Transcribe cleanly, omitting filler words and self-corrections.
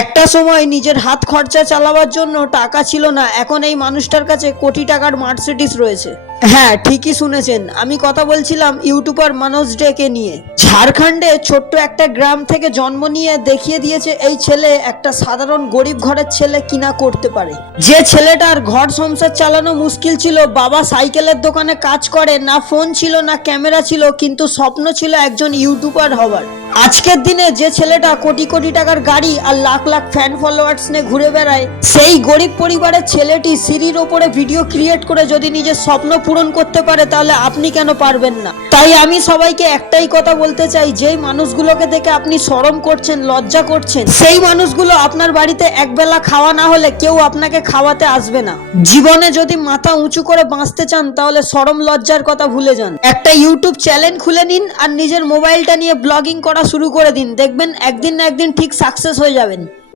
একটা সময় নিজের হাত খরচা চালাবার জন্য টাকা ছিল না, এখন এই মানুষটার কাছে কোটি টাকার মার্সিডিজ রয়েছে। হ্যাঁ, ঠিকই শুনেছেন, আমি কথা বলছিলাম ইউটিউবার মনোজ ডেকে নিয়ে। ঝাড়খণ্ডে ছোট্ট একটা গ্রাম থেকে জন্ম নিয়ে দেখিয়ে দিয়েছে এই ছেলে একটা সাধারণ গরিব ঘরের ছেলে কিনা করতে পারে। যে ছেলেটার ঘর সংসার চালানো মুশকিল ছিল, বাবা সাইকেলের দোকানে কাজ করে, না ফোন ছিল না ক্যামেরা ছিল, কিন্তু স্বপ্ন ছিল একজন ইউটিউবার হবার। আজকের দিনে যে ছেলেটা কোটি কোটি টাকার গাড়ি আর লাখ লাখ ফ্যান ফলোয়ার্স নিয়ে ঘুরে বেড়ায়, সেই গরিব পরিবারের ছেলেটি সিঁড়ির ওপরে ভিডিও ক্রিয়েট করে যদি নিজের স্বপ্ন পূরণ করতে পারে, তাহলে আপনি কেন পারবেন না? তাই আমি সবাইকে একটাই কথা বলতে চাই, যেই মানুষগুলোকে দেখে আপনি শরম করছেন, লজ্জা করছেন, সেই মানুষগুলো আপনার বাড়িতে একবেলা খাওয়া না হলে কেউ আপনাকে খাওয়াতে আসবে না। জীবনে যদি মাথা উঁচু করে বাঁচতে চান, তাহলে শরম লজ্জার কথা ভুলে যান। একটা ইউটিউব চ্যানেল খুলে নিন আর নিজের মোবাইলটা নিয়ে ব্লগিং করা শুরু করে দিন, দেখবেন একদিন না একদিন ঠিক সাকসেস হয়ে যাবেন।